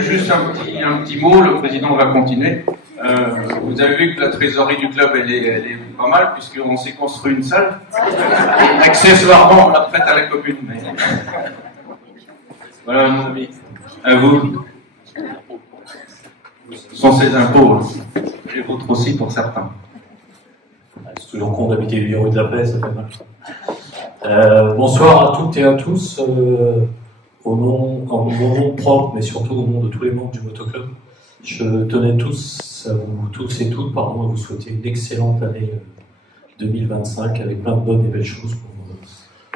juste un petit mot, le président va continuer. Vous avez vu que la trésorerie du club, elle est pas mal, puisqu'on s'est construit une salle. Et accessoirement, on la prête à la commune. Mais... Voilà mon avis. À vous. Ce sont ces impôts. Les vôtres aussi pour certains. C'est toujours con d'habiter les rue de la Paix, ça fait mal. Bonsoir à toutes et à tous. En mon nom propre, mais surtout au nom de tous les membres du Motoclub, je tenais tous et toutes, à vous souhaiter une excellente année 2025 avec plein de bonnes et belles choses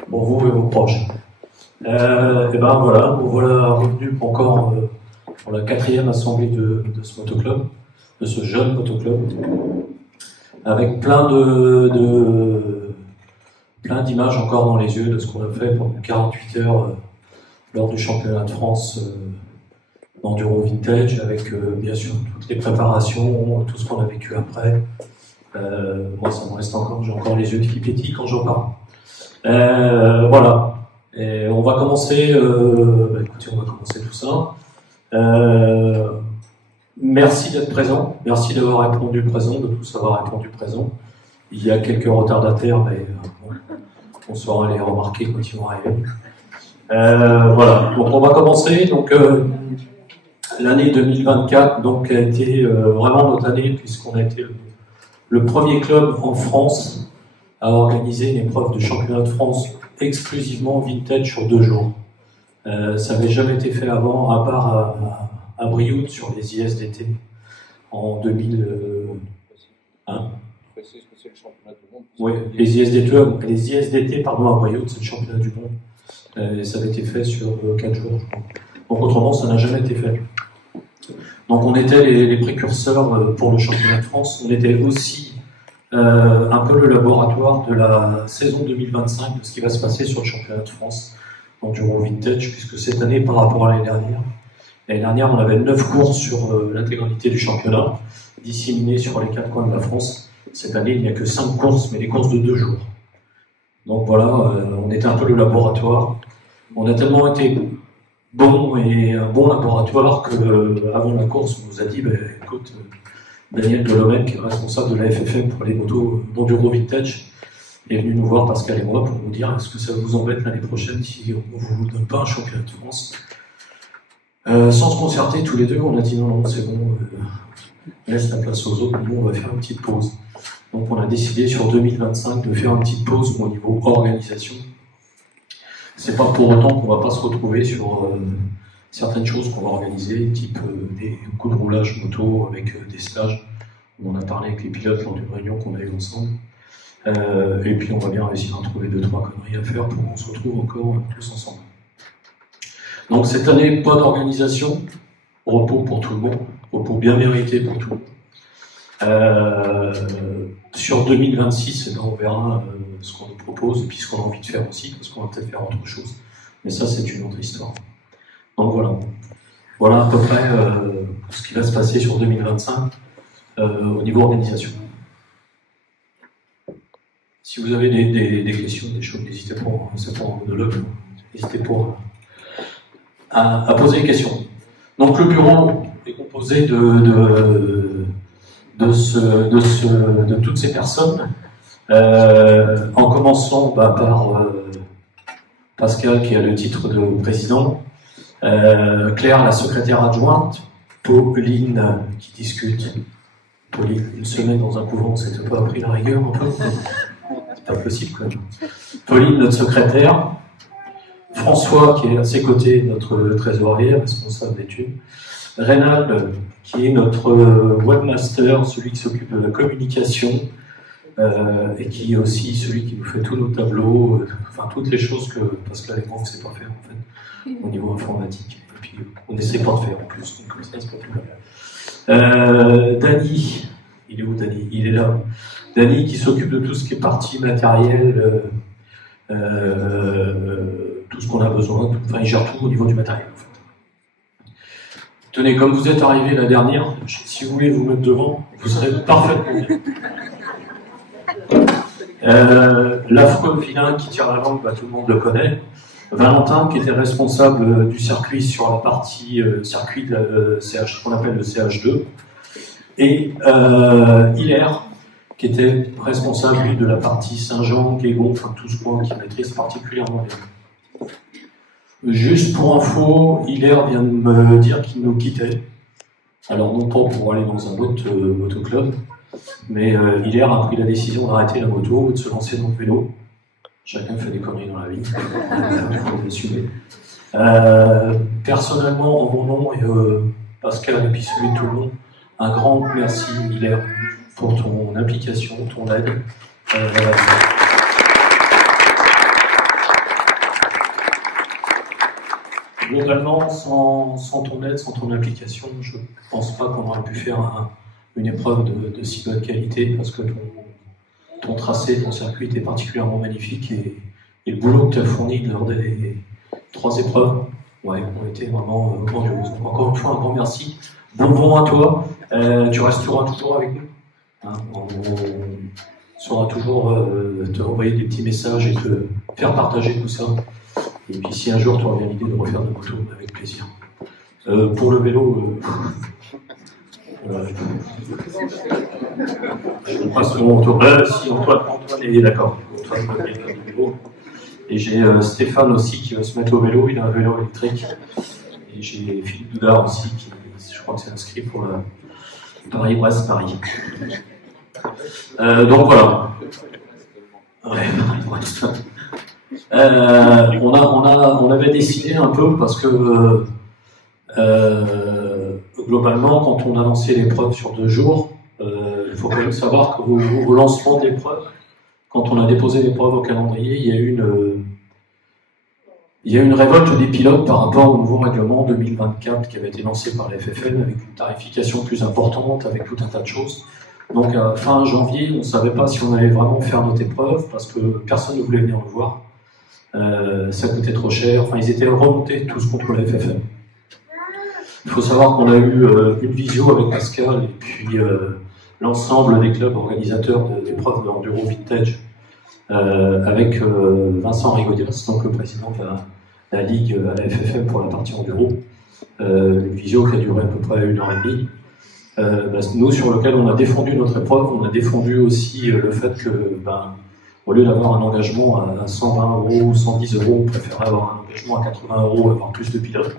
pour vous et vos proches. Et ben voilà, nous voilà revenus encore pour la 4e assemblée de ce motoclub, de ce jeune motoclub, avec plein d'images encore dans les yeux de ce qu'on a fait pendant 48 heures lors du championnat de France d'enduro vintage, avec bien sûr toutes les préparations, tout ce qu'on a vécu après. Moi, ça me reste encore, j'ai encore les yeux qui pétillent quand j'en parle. Voilà. Et on va commencer. Écoutez, on va commencer tout ça. Merci d'être présent. Merci d'avoir répondu présent, de tous avoir répondu présent. Il y a quelques retardataires, mais on saura les remarquer quand ils vont arriver. Voilà, donc on va commencer. Donc l'année 2024 donc, a été vraiment notre année, puisqu'on a été le premier club en France à organiser une épreuve de championnat de France exclusivement vintage sur 2 jours. Ça n'avait jamais été fait avant, à part à Brioude sur les IS d'été en 2000. Précise que c'est le championnat du monde. Oui, les IS d'été, pardon, à Brioude, c'est le championnat du monde. Et ça avait été fait sur 4 jours, je crois. Donc autrement, ça n'a jamais été fait. Donc on était les précurseurs pour le championnat de France. On était aussi un peu le laboratoire de la saison 2025, de ce qui va se passer sur le championnat de France enduro vintage, puisque cette année, par rapport à l'année dernière, on avait 9 courses sur l'intégralité du championnat, disséminées sur les 4 coins de la France. Cette année, il n'y a que 5 courses, mais des courses de 2 jours. Donc voilà, on était un peu le laboratoire. On a tellement été bon et un bon laboratoire que avant la course, on nous a dit, écoute, Daniel Delhomme, qui est responsable de la FFM pour les motos d'enduro vintage, est venu nous voir, Pascal et moi, pour nous dire, est-ce que ça vous embête l'année prochaine si on ne vous donne pas un championnat de France? Sans se concerter, tous les deux, on a dit non, c'est bon, laisse la place aux autres, nous on va faire une petite pause. Donc on a décidé sur 2025 de faire une petite pause au niveau organisation. C'est pas pour autant qu'on va pas se retrouver sur certaines choses qu'on va organiser, type des coups de roulage moto avec des stages. On en a parlé avec les pilotes lors d'une réunion qu'on a eu ensemble. Et puis on va bien réussir à trouver 2-3 conneries à faire pour qu'on se retrouve encore tous ensemble. Donc cette année, pas d'organisation, repos pour tout le monde, repos bien mérité pour tout le monde. Sur 2026, on verra ce qu'on nous propose et puis ce qu'on a envie de faire aussi, parce qu'on va peut-être faire autre chose. Mais ça, c'est une autre histoire. Donc voilà. Voilà à peu près ce qui va se passer sur 2025 au niveau organisation. Si vous avez des questions, des choses, n'hésitez pas, c'est pas un monologue, n'hésitez pas à poser des questions. Donc le bureau est composé de toutes ces personnes, en commençant par Pascal qui a le titre de président, Claire la secrétaire adjointe, Pauline qui discute. Pauline, une semaine dans un couvent, ça t'a pas appris la rigueur un peu? C'est pas possible quand même. Pauline, notre secrétaire, François qui est à ses côtés, notre trésorier, responsable d'études, Reynald qui est notre webmaster, celui qui s'occupe de la communication et qui est aussi celui qui nous fait tous nos tableaux, enfin toutes les choses que Pascal et moi on ne sait pas faire en fait au niveau informatique. Et puis on n'essaie pas de faire en plus, donc comme ça c'est pas plus mal. Dany, il est où Dany? Il est là. Dany qui s'occupe de tout ce qui est partie matérielle, tout ce qu'on a besoin, enfin il gère tout au niveau du matériel en fait. Tenez, comme vous êtes arrivé la dernière, si vous voulez vous mettre devant, vous serez parfaitement bien. L'affreux vilain qui tire la langue, tout le monde le connaît. Valentin, qui était responsable du circuit sur la partie circuit de la CH, qu'on appelle le CH2, et Hilaire, qui était responsable lui, de la partie Saint-Jean, Guégon, enfin tout ce coin qui maîtrise particulièrement bien. Juste pour info, Hilaire vient de me dire qu'il nous quittait. Alors non pas pour aller dans un autre motoclub, mais Hilaire a pris la décision d'arrêter la moto et de se lancer dans le vélo. Chacun fait des conneries dans la vie, il faut l'assumer. Personnellement, en mon nom et Pascal et puis celui de tout le monde, un grand merci Hilaire pour ton implication, ton aide. Globalement, sans ton aide, sans ton implication, je ne pense pas qu'on aurait pu faire une épreuve de si bonne qualité, parce que ton tracé, ton circuit était particulièrement magnifique, et le boulot que tu as fourni lors des 3 épreuves ont été vraiment grandioses. Donc encore une fois, un grand merci. Bon vent à toi. Tu resteras toujours avec nous. Hein, on saura toujours te envoyer des petits messages et te faire partager tout ça. Et puis si un jour tu auras bien l'idée de refaire de moto, avec plaisir. Pour le vélo, je passe mon tour. Si Antoine est d'accord. Antoine est le vélo. Et j'ai Stéphane aussi qui va se mettre au vélo, il a un vélo électrique. Et j'ai Philippe Doudard aussi qui, je crois que c'est inscrit pour le Paris-Brest-Paris. Donc voilà. Ouais, Paris-Brest. On avait décidé un peu parce que globalement, quand on a lancé l'épreuve sur 2 jours, il faut quand même savoir qu'au lancement de l'épreuve, quand on a déposé l'épreuve au calendrier, il y a eu une révolte des pilotes par rapport au nouveau règlement 2024 qui avait été lancé par la FFM avec une tarification plus importante, avec tout un tas de choses. Donc à fin janvier, on ne savait pas si on allait vraiment faire notre épreuve parce que personne ne voulait venir le voir. Ça coûtait trop cher. Enfin, ils étaient remontés tous contre la FFM. Il faut savoir qu'on a eu une visio avec Pascal et puis l'ensemble des clubs organisateurs d'épreuves d'enduro vintage avec Vincent Rigaudias, donc le président de la ligue à la FFM pour la partie enduro. Une visio qui a duré à peu près 1h30. Nous, sur lequel on a défendu notre épreuve, on a défendu aussi le fait que, au lieu d'avoir un engagement à 120 € ou 110 €, on préférait avoir un engagement à 80 €, avoir plus de pilotes.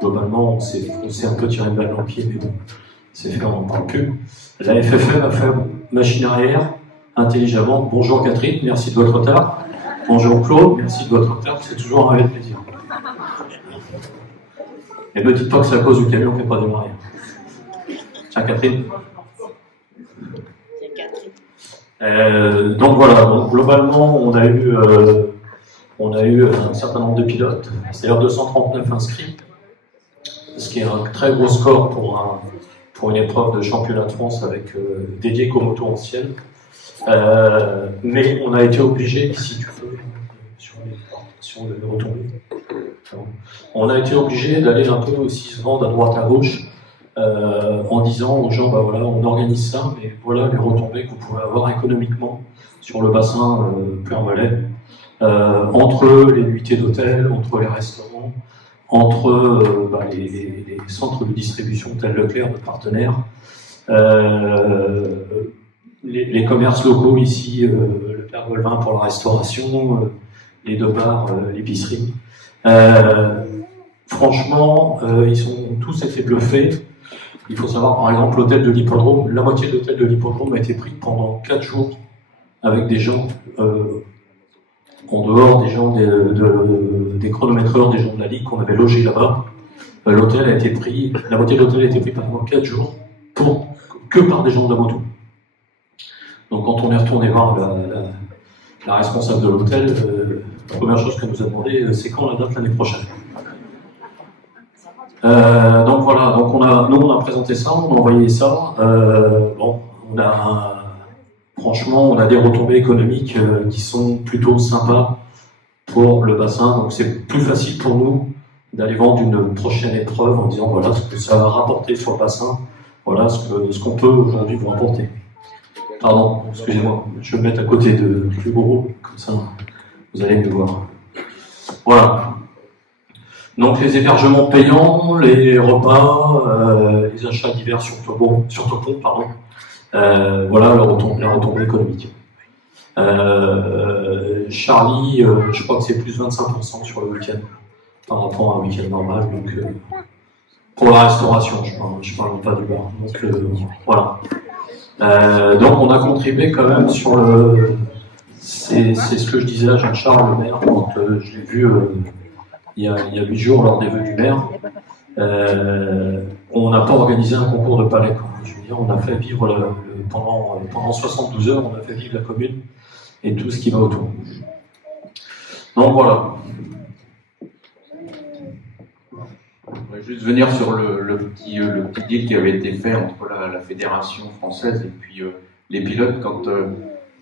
Globalement, on s'est un peu tiré une balle dans le pied, mais bon, c'est fait, on n'en parle plus. La FFM a fait machine arrière, intelligemment. Bonjour Catherine, merci de votre retard. Bonjour Claude, merci de votre retard, c'est toujours un réel plaisir. Et ne dites pas que c'est à cause du camion qu'on ne fait pas démarrer. Tiens Catherine. Donc voilà, donc globalement on a eu un certain nombre de pilotes, c'est-à-dire 239 inscrits, ce qui est un très gros score pour une épreuve de championnat de France avec dédié qu'aux motos anciennes. Mais on a été obligé, si tu peux, sur les retombées, on a été obligé d'aller un peu aussi se vendre à droite à gauche. En disant aux gens, voilà, on organise ça, mais voilà les retombées que vous pouvez avoir économiquement sur le bassin Puy-en-Velay, entre les nuitées d'hôtel, entre les restaurants, entre les centres de distribution tels Leclerc, notre partenaire, les commerces locaux ici, le Père Golvin pour la restauration, les 2 bars, l'épicerie. Franchement, ils ont tous été bluffés. Il faut savoir, par exemple, l'hôtel de l'hippodrome, la moitié de l'hôtel de l'hippodrome a été pris pendant 4 jours avec des gens en dehors des gens des chronométreurs, des gens de la Ligue qu'on avait logés là-bas. La moitié de l'hôtel a été pris pendant 4 jours que par des gens de la moto. Donc quand on est retourné voir la responsable de l'hôtel, la première chose qu'elle nous a demandé, c'est quand la date l'année prochaine. Donc voilà, donc nous on a présenté ça, on a envoyé ça. Franchement, on a des retombées économiques qui sont plutôt sympas pour le bassin. Donc c'est plus facile pour nous d'aller vendre une prochaine épreuve en disant voilà ce que ça va rapporter sur le bassin, voilà ce qu'on peut aujourd'hui vous rapporter. Pardon, excusez-moi, je vais me mettre à côté de plus gros, comme ça vous allez me voir. Voilà. Donc les hébergements payants, les repas, les achats divers sur Topon, pardon. Voilà la retombée économique. Charlie, je crois que c'est plus 25% sur le week-end par rapport à un week-end normal. Donc pour la restauration, je parle pas du bar. Donc voilà. Donc on a contribué quand même sur le. C'est ce que je disais à Jean-Charles le maire quand je l'ai vu il y a 8 jours lors des vœux du maire. On n'a pas organisé un concours de palais. Je veux dire, on a fait vivre pendant 72 heures, on a fait vivre la commune et tout ce qui va autour. Donc voilà. Je voudrais juste venir sur le petit deal qui avait été fait entre la fédération française et puis les pilotes. Quand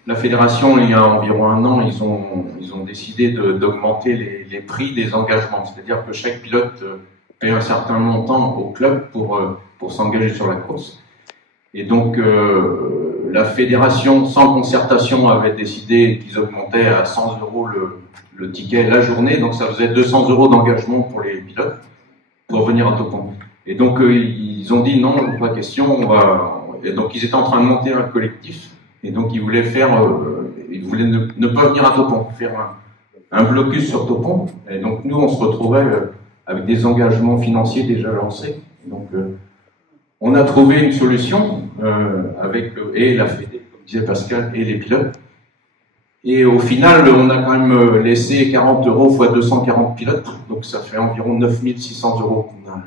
la fédération, il y a environ un an, ils ont décidé d'augmenter les prix des engagements. C'est-à-dire que chaque pilote paie un certain montant au club pour s'engager sur la course. Et donc, la fédération, sans concertation, avait décidé qu'ils augmentaient à 100 € le ticket la journée. Donc, ça faisait 200 € d'engagement pour les pilotes pour venir à Topon. Et donc, ils ont dit non, pas question, Et donc, ils étaient en train de monter un collectif. Et donc, ils voulaient ne pas venir à Topon, faire un blocus sur Topon. Et donc, nous, on se retrouvait avec des engagements financiers déjà lancés. Donc, on a trouvé une solution avec et la Fédé, comme disait Pascal, et les pilotes. Et au final, on a quand même laissé 40 € fois 240 pilotes. Donc, ça fait environ 9 600 € qu'on a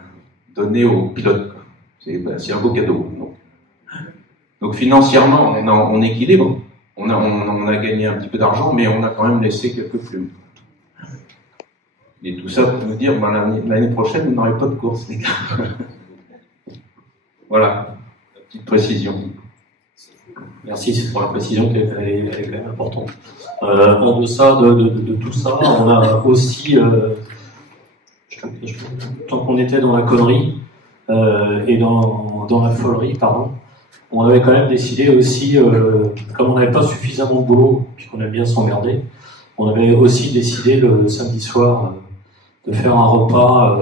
donné aux pilotes. C'est un beau cadeau. Donc financièrement, on équilibre. On a gagné un petit peu d'argent, mais on a quand même laissé quelques plumes. Et tout ça pour nous dire, l'année prochaine, vous n'aurez pas de course, les gars. Voilà, la petite précision. Merci pour la précision qui est quand même importante. En deçà de tout ça, on a aussi, tant qu'on était dans la connerie et dans la folerie, pardon, on avait quand même décidé aussi, comme on n'avait pas suffisamment de boulot, puis qu'on aime bien s'emmerder, on avait aussi décidé le samedi soir de faire un repas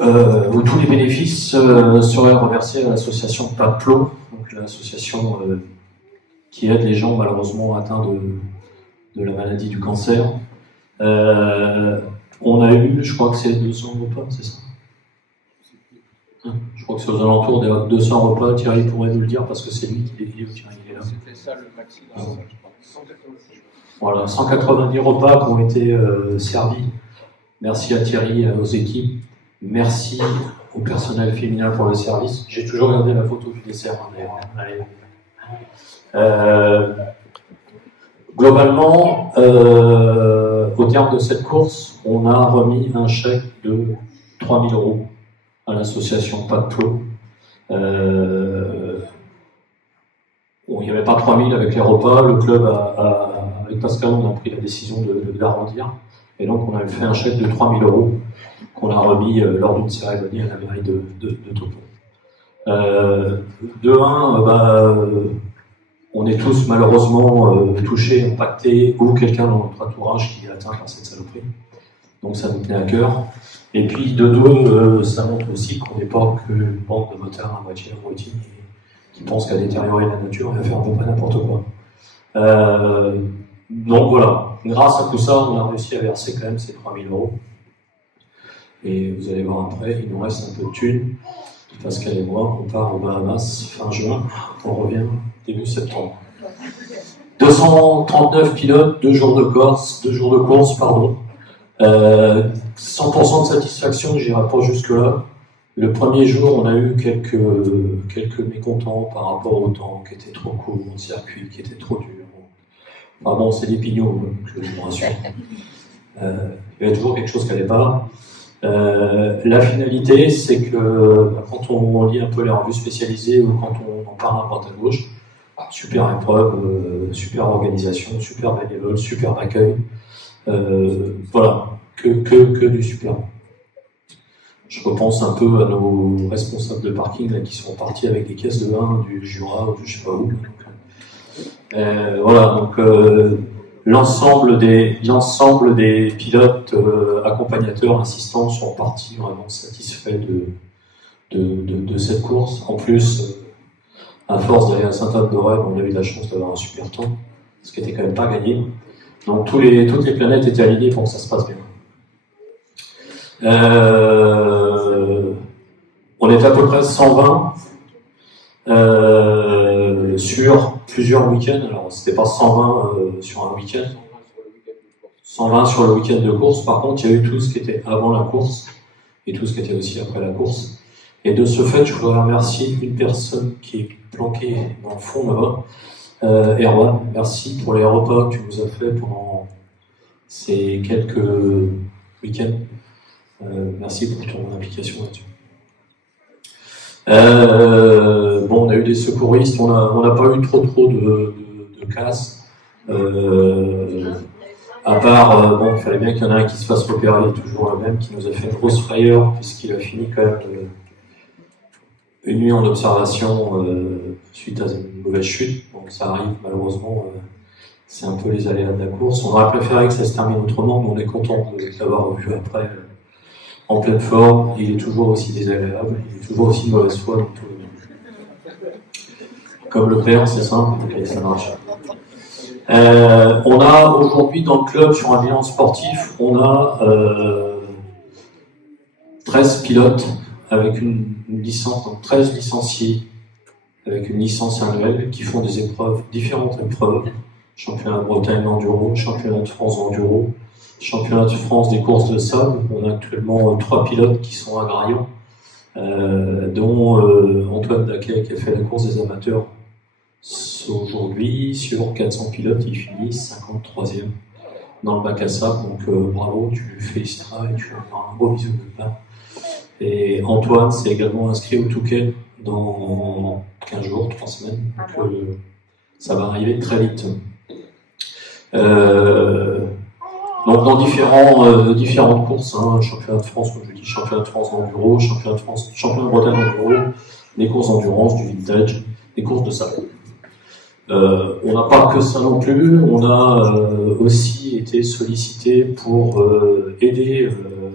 où tous les bénéfices seraient reversés à l'association Paplot, donc l'association qui aide les gens malheureusement atteints de la maladie du cancer. On a eu, je crois que c'est 200 repas, c'est ça? Je crois que c'est aux alentours des 200 repas. Thierry pourrait nous le dire parce que c'est lui qui les dit. Thierry, il est là. C'était ça le maximum. Voilà, 190 repas qui ont été servis. Merci à Thierry et aux équipes. Merci au personnel féminin pour le service. J'ai toujours gardé la photo du dessert, d'ailleurs. Globalement, au terme de cette course, on a remis un chèque de 3 000 € à l'association Paplot. Bon, il n'y avait pas 3 000 avec les repas. Le club, avec Pascal, on a pris la décision de l'arrondir. Et donc, on avait fait un chèque de 3 000 € qu'on a remis lors d'une cérémonie à la mairie de Topon. On est tous malheureusement touchés, impactés, ou quelqu'un dans notre entourage qui est atteint par cette saloperie. Donc ça nous tenait à cœur. Et puis de deux, ça montre aussi qu'on n'est pas qu'une bande de motards à moitié abrutis qui pensent qu'à détériorer la nature et à faire à peu près n'importe quoi. Donc voilà, grâce à tout ça, on a réussi à verser quand même ces 3 000 €. Et vous allez voir après, il nous reste un peu de thunes. Pascal et moi, on part aux Bahamas fin juin, on revient début septembre. 239 pilotes, 2 jours de course, 100% de satisfaction, j'irai pas jusque-là. Le premier jour, on a eu quelques mécontents par rapport au temps qui était trop court, le circuit qui était trop dur. Enfin bon, c'est des pignons, je vous rassure. Il y avait toujours quelque chose qui n'allait pas. La finalité, c'est que quand on lit un peu les revues spécialisées ou quand on en parle à droite à gauche, super épreuve, super organisation, super bénévole, super accueil. Voilà, que du super. Je repense un peu à nos responsables de parking là, qui sont partis avec des caisses de vin du Jura ou je sais pas où. Voilà, donc l'ensemble des pilotes accompagnateurs, assistants sont partis vraiment satisfaits de cette course. En plus, à force d'aller à Sainte-Anne-de-Reuil, on a eu la chance d'avoir un super temps, ce qui n'était quand même pas gagné. Donc toutes les planètes étaient alignées pour que ça se passe bien. On est à peu près 120 sur plusieurs week-ends. Alors c'était pas 120 sur un week-end, 120 sur le week-end de course. Par contre, il y a eu tout ce qui était avant la course et tout ce qui était aussi après la course. Et de ce fait, je voudrais remercier une personne qui est planquée dans le fond là-bas. Erwan, merci pour les repas que tu nous as fait pendant ces quelques week-ends. Merci pour ton implication là-dessus. Bon, on a eu des secouristes, on n'a pas eu trop de casse. À part, bon, il fallait bien qu'il y en ait un qui se fasse repérer, toujours le même, qui nous a fait une grosse frayeur, puisqu'il a fini quand même une nuit en observation suite à une mauvaise chute. Donc ça arrive, malheureusement, c'est un peu les aléas de la course. On aurait préféré que ça se termine autrement, mais on est content de l'avoir revu après. En pleine forme, il est toujours aussi désagréable, il est toujours aussi de mauvaise foi. Donc, comme le père, c'est simple, ok, ça marche. On a aujourd'hui dans le club, sur un bilan sportif, on a 13 pilotes avec une licence, donc 13 licenciés avec une licence annuelle qui font des épreuves, différentes épreuves. Championnat de Bretagne d'enduro, championnat de France d'enduro, championnat de France des courses de sable. On a actuellement 3 pilotes qui sont à Graillon, dont Antoine Daquet qui a fait la course des amateurs. Aujourd'hui, sur 400 pilotes, il finit 53e dans le bac à sable. Donc bravo, tu féliciteras et tu vas avoir un gros bisou de là. Et Antoine s'est également inscrit au Touquet dans 15 jours, 3 semaines. Donc ça va arriver très vite. Donc dans différentes courses, hein, championnat de France, comme je dis, championnat de France d'enduro, championnat de Bretagne d'enduro, des courses d'endurance, du vintage, des courses de sable. On n'a pas que ça non plus, on a aussi été sollicité pour aider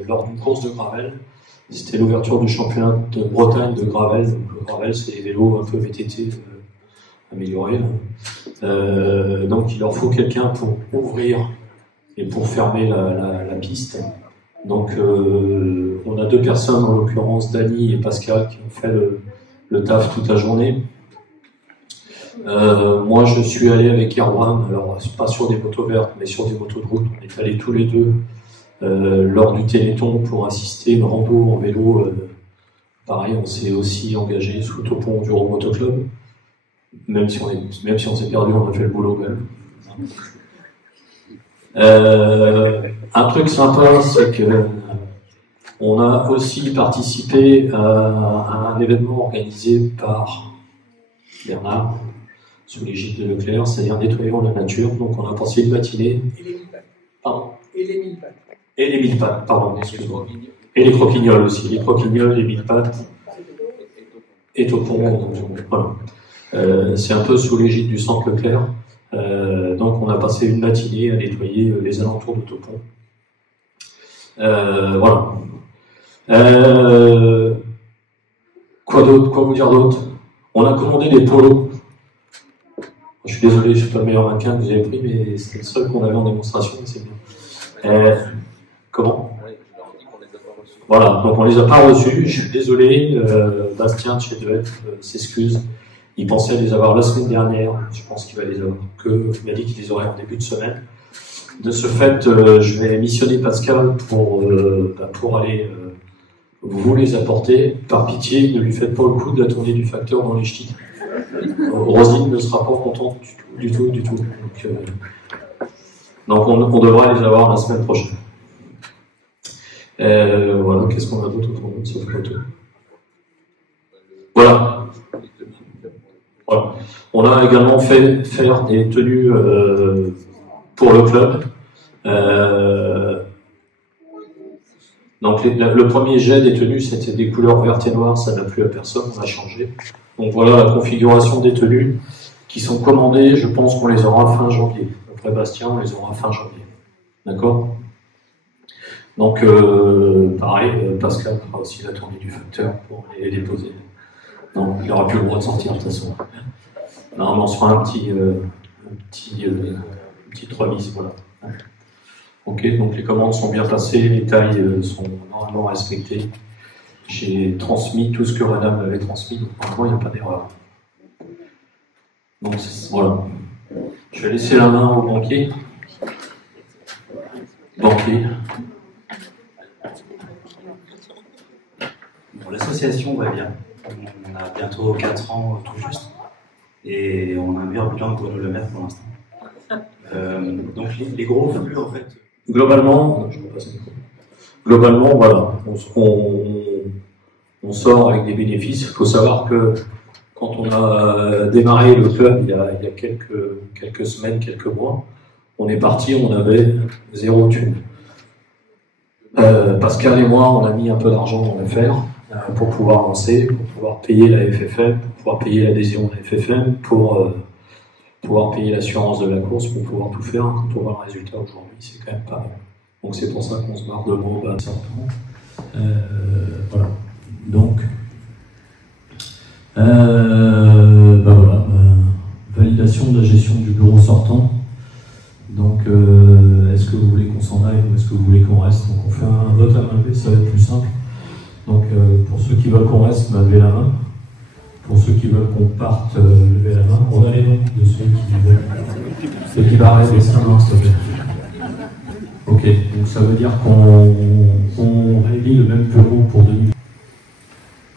lors d'une course de gravel. C'était l'ouverture du championnat de Bretagne de gravel. Donc, le gravel, c'est des vélos un peu VTT améliorés. Donc il leur faut quelqu'un pour ouvrir et pour fermer la piste. Donc on a 2 personnes, en l'occurrence Dany et Pascal, qui ont fait le taf toute la journée. Moi je suis allé avec Erwan, alors pas sur des motos vertes mais sur des motos de route. On est allés tous les deux lors du Téléthon pour assister à une rando en vélo. Pareil, on s'est aussi engagé sous Topon du Moto Club. Même si on s'est perdu, on a fait le boulot quand même. Un truc sympa, c'est que on a aussi participé à un événement organisé par Bernard, sous l'égide de Leclerc, c'est-à-dire nettoyant la nature. Donc on a passé une matinée. Et les 1000 pattes. Pardon. Et les 1000 pattes. Et les 1000 pattes, pardon, excuse-moi. Et les croquignoles aussi. Les croquignoles, les 1000 pattes. Et Topon. Voilà. C'est un peu sous l'égide du centre Leclerc. Donc on a passé une matinée à nettoyer les alentours de Topon. Voilà. Quoi d'autre? Quoi vous dire d'autre? On a commandé des polos. Je suis désolé, je ne suis pas le meilleur mannequin que vous avez pris, mais c'était le seul qu'on avait en démonstration, c'est bien. Comment? Voilà, donc on les a pas reçus, je suis désolé, Bastien de chez Dehaene s'excuse. Il pensait les avoir la semaine dernière, je pense qu'il va les avoir il m'a dit qu'il les aurait en début de semaine. De ce fait, je vais missionner Pascal pour aller vous les apporter. Par pitié, ne lui faites pas le coup de la tournée du facteur dans les ch'tis. Rosine ne sera pas contente du tout. Donc on devra les avoir la semaine prochaine. Voilà, qu'est-ce qu'on a d'autre autour de cette photo? Voilà. On a également fait faire des tenues pour le club. Donc le premier jet des tenues, c'était des couleurs vertes et noires, ça n'a plu à personne, on a changé. Donc voilà la configuration des tenues qui sont commandées, je pense qu'on les aura fin janvier. Donc Prébastien, on les aura fin janvier. D'accord? Donc, pareil, Pascal fera aussi la tournée du facteur pour les déposer. Donc, il n'aura plus le droit de sortir de toute façon. Normalement, on se fera une petite remise, voilà. Ok, donc les commandes sont bien passées, les tailles sont normalement respectées. J'ai transmis tout ce que Renan m'avait transmis, donc normalement il n'y a pas d'erreur. Donc voilà. Je vais laisser la main au banquier. Banquier. Bon, l'association va bien. On a bientôt 4 ans tout juste. Et on a un meilleur bilan que nous le mettre pour l'instant. Donc les gros flux en fait. Globalement, voilà, on sort avec des bénéfices. Il faut savoir que quand on a démarré le club il y a quelques semaines, quelques mois, on est parti, on avait 0 thune. Pascal et moi, on a mis un peu d'argent dans l'affaire pour pouvoir lancer, pour pouvoir payer la FFM, pour pouvoir payer l'adhésion de la FFM, pour pouvoir payer l'assurance de la course, pour pouvoir tout faire. Quand on voit le résultat aujourd'hui, c'est quand même pas mal. Donc c'est pour ça qu'on se barre de mots certainement. Voilà. Donc, voilà. Validation de la gestion du bureau sortant. Donc, est-ce que vous voulez qu'on s'en aille ou est-ce que vous voulez qu'on reste? Donc on fait un vote à main levée, ça va être plus simple. Donc pour ceux qui veulent qu'on reste, levez la main. Pour ceux qui veulent qu'on parte, levez la main. On a les noms de ceux qui veulent. Ceux qui va rester, c'est un blanc, s'il te plaît. Ok, donc ça veut dire qu'on réunit le même bureau pour 2000.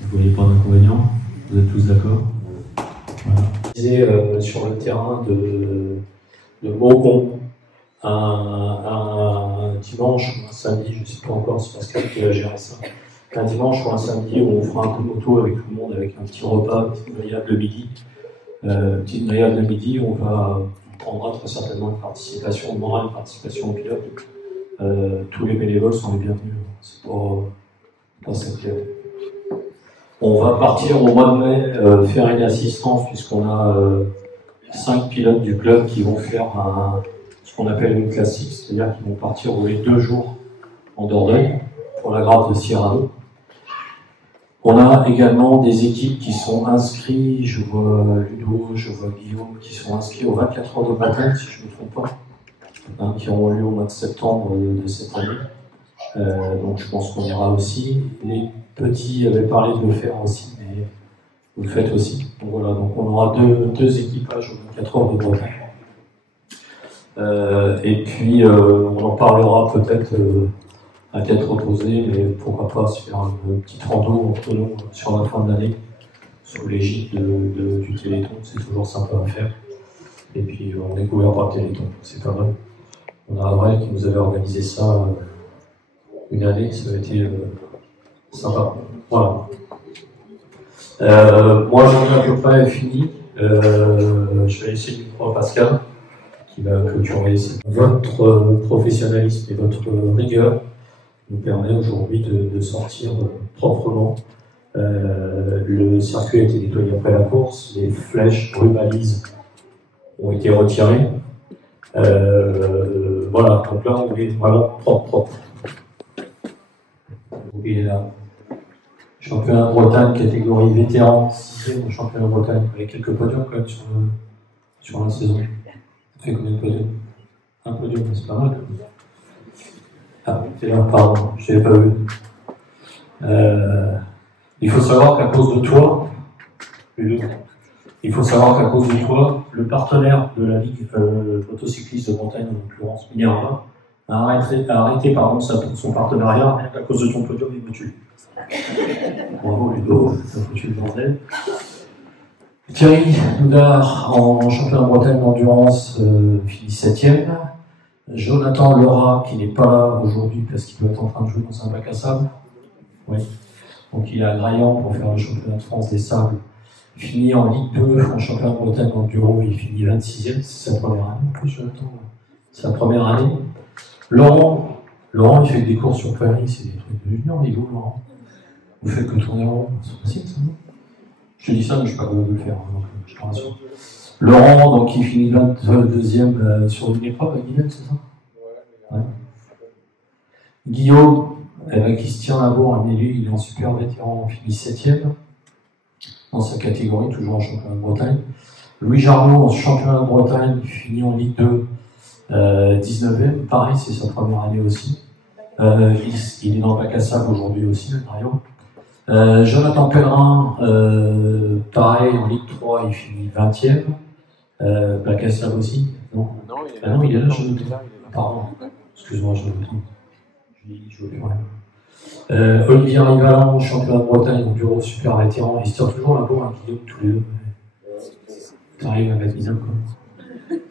Vous ne voyez pas d'inconvénient? Vous êtes tous d'accord? Voilà. Sur le terrain de Maucon, un dimanche ou un samedi, je ne sais pas encore, c'est Pascal qui va gérer ça. Un dimanche ou un samedi où on fera un peu de moto avec tout le monde, avec un petit repas, une petite noyade le midi. Petite noyade le midi, on prendra très certainement une participation, on aura une participation au pilote. Tous les bénévoles sont les bienvenus, c'est pas s'inquiéter. On va partir au mois de mai faire une assistance puisqu'on a 5 pilotes du club qui vont faire ce qu'on appelle une classique, c'est-à-dire qu'ils vont partir rouler 2 jours en Dordogne pour la grave de Cyrano. On a également des équipes qui sont inscrites, je vois Ludo, je vois Guillaume, qui sont inscrits aux 24 heures de bataille, si je ne me trompe pas, qui auront lieu au mois de septembre de cette année. Donc je pense qu'on ira aussi. Les petits avaient parlé de le faire aussi, mais vous le faites aussi. Donc voilà, donc on aura deux équipages aux 24 heures de Bretagne. Et puis on en parlera peut-être à tête reposée, mais pourquoi pas se faire une petite rando entre nous sur la fin de l'année, sous l'égide du Téléthon, c'est toujours sympa à faire. Et puis on est couvert par le Téléthon, c'est pas mal. On a Avril qui nous avait organisé ça une année, ça a été sympa. Voilà. Moi j'en ai à peu près fini. Je vais laisser du micro à Pascal qui va clôturer. Votre professionnalisme et votre rigueur nous permet aujourd'hui de sortir proprement. Le circuit a été nettoyé après la course, les flèches rubalises ont été retirées. Voilà, donc là on est vraiment propre. Il est là. Championnat de Bretagne, catégorie vétéran, 6e au championnat de Bretagne, avec quelques podiums quand même sur la saison. Ça fait combien de podiums? Un podium, c'est pas mal. Ah, c'est là, pardon, je l'avais pas vu. Il faut savoir qu'à cause de toi, le partenaire de la Ligue motocycliste de Bretagne, en l'occurrence Minerva, a arrêté son partenariat à cause de ton podium, il me tue. Bravo Ludo, ça foutu le bordel. Thierry Doudard en championnat de Bretagne d'endurance finit 7e. Jonathan Laura qui n'est pas là aujourd'hui parce qu'il doit être en train de jouer dans un bac à sable. Oui. Donc il est à Graillan pour faire le championnat de France des sables. Il finit en Ligue 2 en championnat de Bretagne d'enduro, il finit 26e, c'est sa première année en plus Jonathan. C'est sa première année. Laurent, il fait des courses sur Paris, c'est des trucs de junior niveau, Laurent. Vous faites que tourner en rond, c'est facile ça, non? Je te dis ça, mais je ne suis pas capable de le faire, donc je te rassure. Laurent, donc, qui finit 22e sur une épreuve à Guilhem, c'est ça? Ouais. Guillaume, qui se tient la bourre, mais lui, il est en super vétéran, il finit 7e dans sa catégorie, toujours en championnat de Bretagne. Louis Jarmot, en championnat de Bretagne, il finit en Ligue 2, 19e, pareil, c'est sa première année aussi. Il est dans le bac à sable aujourd'hui aussi, Mario. Jonathan Pellerin, pareil, en Ligue 3, il finit 20e. Bac à sable aussi, non? Non, il est là, Jonathan. Pardon, excuse-moi, je me trompe. Je veux plus rien. Olivier Rivalan, championnat de Bretagne, enduro super vétéran, il se tire toujours la bourre, Guillaume, tous les deux. T'arrives à mettre bien, quoi.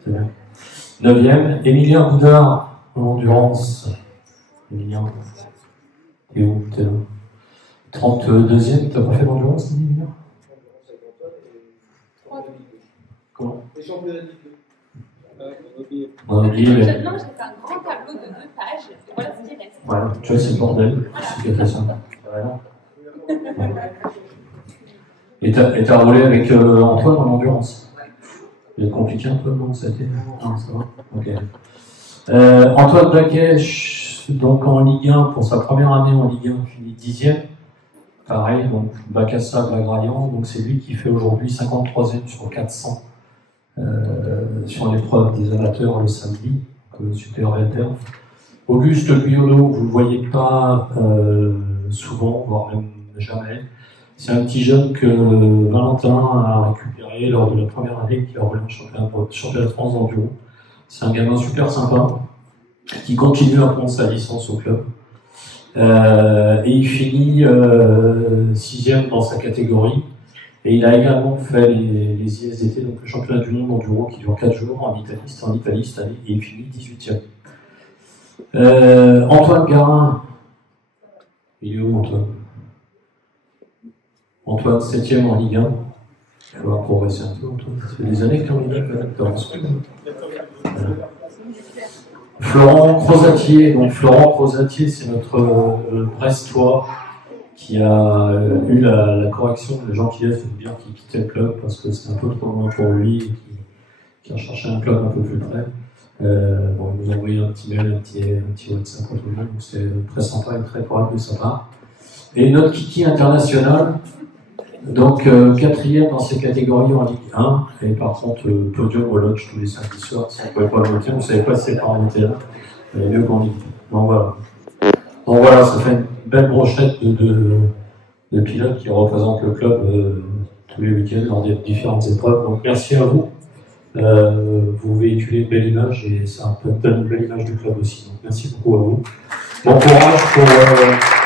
C'est bien. 9e, Emilien Boudard, en endurance. Emilien, t'es où? T'es là. 32e, t'as pas fait d'endurance, Emilien? Comment? Les championnats de Ligue 2. Non, j'ai fait un grand tableau de 2 pages. Voilà ce qui reste. Voilà, tu vois, c'est le bordel. C'est ce qui a fait ça. Voilà. Et t'as roulé avec Antoine en endurance? C'est compliqué un peu, non? Ça a été... Non, ça va. Ok. Antoine Blaquech, donc en Ligue 1, pour sa première année en Ligue 1, finit 10e. Pareil, donc bac à sable à Graillan. Donc c'est lui qui fait aujourd'hui 53e sur 400 sur l'épreuve des amateurs le samedi, super réter. Auguste Guyolo, vous ne le voyez pas souvent, voire même jamais. C'est un petit jeune que Valentin a récupéré lors de la première année qu'il a roulé en championnat de France d'enduro. C'est un gamin super sympa qui continue à prendre sa licence au club. Et il finit 6e dans sa catégorie. Et il a également fait les ISDT, donc le championnat du monde d'enduro qui dure 4 jours en Italie. C'était en Italie cette année et il finit 18e. Antoine Garin, il est où Antoine? Antoine 7e en Ligue 1. Il va progresser un peu Antoine. Ça fait des années que tu es en Ligue 1. Florent Crozatier, donc Florent Crozatier, c'est notre Brestois qui a eu la correction de gens qui laissent dire qu'il quittait le club parce que c'était un peu trop loin pour lui et qui a cherché un club un peu plus près. Bon, il nous a envoyé un petit mail, un petit WhatsApp pour tout le monde, donc c'est très sympa et très correct de sa part. Et notre Kiki international, donc 4e dans ses catégories en Ligue 1, et par contre podium au lodge tous les samedis soirs, si on ne pouvait pas le voter, on ne savait pas si c'était en terrain, et mieux qu'en Ligue 1. Donc voilà, ça fait une belle brochette de pilotes qui représentent le club tous les week-ends dans des différentes épreuves. Donc merci à vous. Vous véhiculez une belle image et ça donne une belle image du club aussi. Donc merci beaucoup à vous. Bon courage pour